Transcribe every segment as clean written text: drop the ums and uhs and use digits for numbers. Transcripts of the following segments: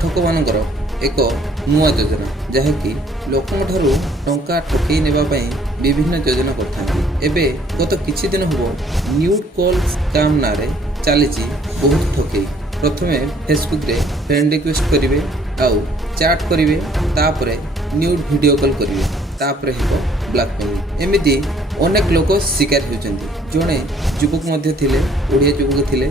ଠକ ମାନଙ୍କର ଏକ ନୂଆ ଯୋଜନା ଯାହାକି ଲୋକଙ୍କଠାରୁ ଟଙ୍କା ଠକେଇ ନେବା ପାଇଁ ବିଭିନ୍ନ ଯୋଜନା କରିଥାନ୍ତି। ଏବେ ଗତ କିଛି ଦିନ ହେବ ନ୍ୟୁଡ୍ କଲ୍ ସ୍କାମ୍ ନାଁରେ ଚାଲିଛି ବହୁତ ଠକେଇ। ପ୍ରଥମେ ଫେସବୁକ୍ରେ ଫ୍ରେଣ୍ଡ ରିକ୍ୱେଷ୍ଟ କରିବେ, ଆଉ ଚାଟ୍ କରିବେ, ତାପରେ ନ୍ୟୁଡ୍ ଭିଡ଼ିଓ କଲ୍ କରିବେ, ତାପରେ ହେବ ବ୍ଲାକମେଲିଂ। ଏମିତି ଅନେକ ଲୋକ ଶିକାର ହେଉଛନ୍ତି। ଜଣେ ଯୁବକ ମଧ୍ୟ ଥିଲେ, ଓଡ଼ିଆ ଯୁବକ ଥିଲେ।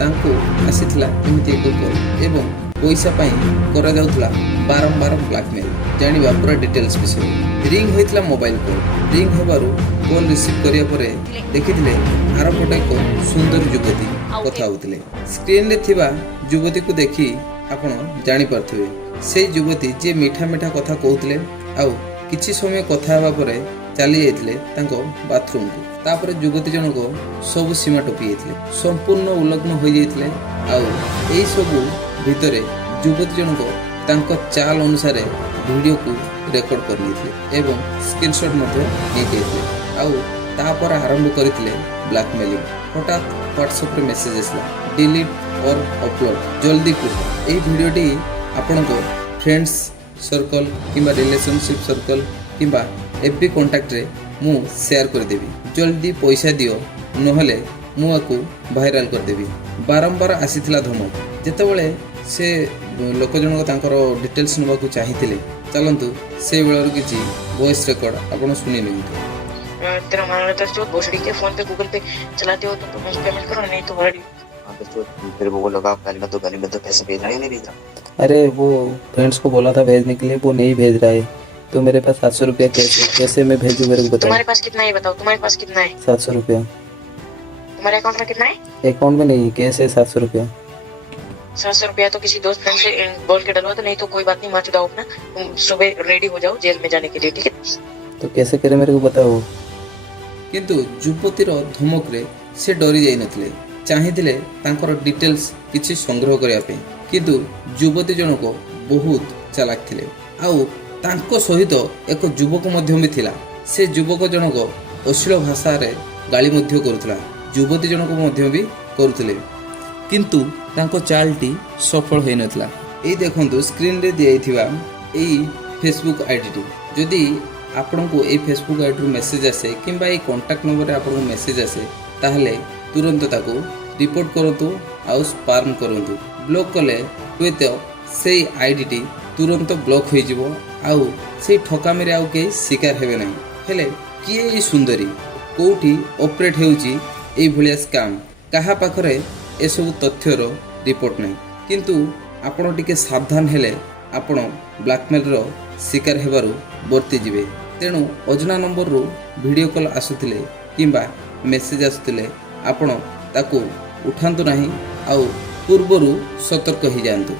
ତାଙ୍କୁ ଆସିଥିଲା ଏମିତି ଏକ କଲ୍ ଏବଂ ପଇସା ପାଇଁ କରାଯାଉଥିଲା ବାରମ୍ବାର ବ୍ଲାକମେଲ୍। ଜାଣିବା ପୁରା ଡିଟେଲ୍ସ ବିଷୟରେ। ରିଙ୍ଗ ହୋଇଥିଲା ମୋବାଇଲ କଲ୍। ରିଙ୍ଗ ହେବାରୁ କଲ୍ ରିସିଭ୍ କରିବା ପରେ ଦେଖିଥିଲେ ଆରପଟେ ଏକ ସୁନ୍ଦର ଯୁବତୀ କଥା ହେଉଥିଲେ। ସ୍କ୍ରିନ୍ରେ ଥିବା ଯୁବତୀକୁ ଦେଖି ଆପଣ ଜାଣିପାରୁଥିବେ ସେଇ ଯୁବତୀ ଯିଏ ମିଠା ମିଠା କଥା କହୁଥିଲେ ଆଉ କିଛି ସମୟ କଥା ହେବା ପରେ ଚାଲି ଯାଇଥିଲେ ତାଙ୍କ ବାଥରୁମକୁ। ତାପରେ ଯୁବତୀ ଜଣକ ସବୁ ସୀମା ଟପି ଯାଇଥିଲେ, ସମ୍ପୂର୍ଣ୍ଣ ଉଲଗ୍ନ ହୋଇଯାଇଥିଲେ। ଆଉ ଏଇ ସବୁ ଭିତରେ ଯୁବତୀ ଜଣକ ତାଙ୍କ ଚାଲ ଅନୁସାରେ ଭିଡ଼ିଓକୁ ରେକର୍ଡ କରିନେଇଥିଲେ ଏବଂ ସ୍କ୍ରିନଶଟ୍ ମଧ୍ୟ ନେଇଯାଇଥିଲେ। ଆଉ ତାପରେ ଆରମ୍ଭ କରିଥିଲେ ବ୍ଲାକମେଲିଂ। ହଠାତ୍ ହ୍ୱାଟ୍ସଆପ୍ରେ ମେସେଜ୍ ଆସିଲା, ଡିଲିଟ୍ ଅର୍ ଅପଲୋଡ଼, ଜଲ୍ଦି କୁହ। ଏହି ଭିଡ଼ିଓଟି ଆପଣଙ୍କ ଫ୍ରେଣ୍ଡସ୍ सर्कल किंबा रिलेशनशिप सर्कल किंबा एफबी कॉन्टैक्ट मु शेयर करदेवी। जल्दी पैसा दियो नहले मुझे भाइराल करदेवी। बारंबार आसीथिला धमक। जेतेबेले से लोक जनक तांकर डिटेल्स नबाकू चाहिथिले, चलंतु से बेलर किछि वॉइस रिकॉर्ड आपण सुनि नियंतु। तेरा मामला तो जो भोसड़ी के फोन पे गूगल पे चलाते हो तो तुम पेमेंट करो, नहीं तो भाड़ी फिर वो लगा गाली में तो पैसे भेज रहा है नहीं भेज रहा। अरे वो फ्रेंड्स को बोला था भेजने के लिए, वो नहीं भेज रहा है। तो मेरे पास 700 रुपया कैसे मैं भेजूँ मेरे को बताओ। तुम्हारे पास कितना है बताओ, तुम्हारे पास कितना है? 700 रुपया। तुम्हारे अकाउंट में कितना है? अकाउंट में नहीं, कैश है 700 रुपया। 700 रुपया तो किसी दोस्त फ्रेंड से बोल के डलवा दो, नहीं तो कोई बात नहीं, मार चुदाओ अपना। तुम सुबह रेडी हो जाओ जेल में जाने के लिए, ठीक है? तो कैसे करे मेरे को बताओ। किंतु युवतीर धमक रे से डरी जाई नथिले, चाहिथिले तांकर डिटेल्स किछि संग्रह करिया पे। किंतु युवती जनक बहुत चालाक थिले। आउ तांको सहित एक युवक मध्य भी थिला। से युवक जनक अश्लील भाषा रे गाली मध्य करुथला, युवती जनक मध्य भी करुथिले। किंतु तांको चालटी सफल होई नथिला। एई देखंतु स्क्रीन रे दियाइथिबा एई फेसबुक आईडी जदि आपनको ए फेसबुक आईडी मेसेज आसे किंबा ए कांटेक्ट नंबर रे आपनको मेसेज आसे ताहले तुरंत ताको रिपोर्ट करतु आउ स्पार्म करतु। ब्लॉक कले हुएत से आईडी तुरंत ब्लॉक हो जिवो आउ से ठकामी रे आउ के शिकार हेबे नहीं। हेले किए ए सुंदरी कोठी ऑपरेट हेउची ए भलिया स्कैम कहा पाखरे ए सब तथ्यर रिपोर्ट नहीं। किंतु आपण टिके सावधान हेले आपण ब्लैकमेल रो शिकार हेबारु बर्ती जिवे। तेणु अजना नंबर रू वीडियो कॉल आसुथिले किंबा मेसेज आसुथिले आपण ताकू उठांतु नहीं, आउ पूर्वरु सतर्क हो जातु।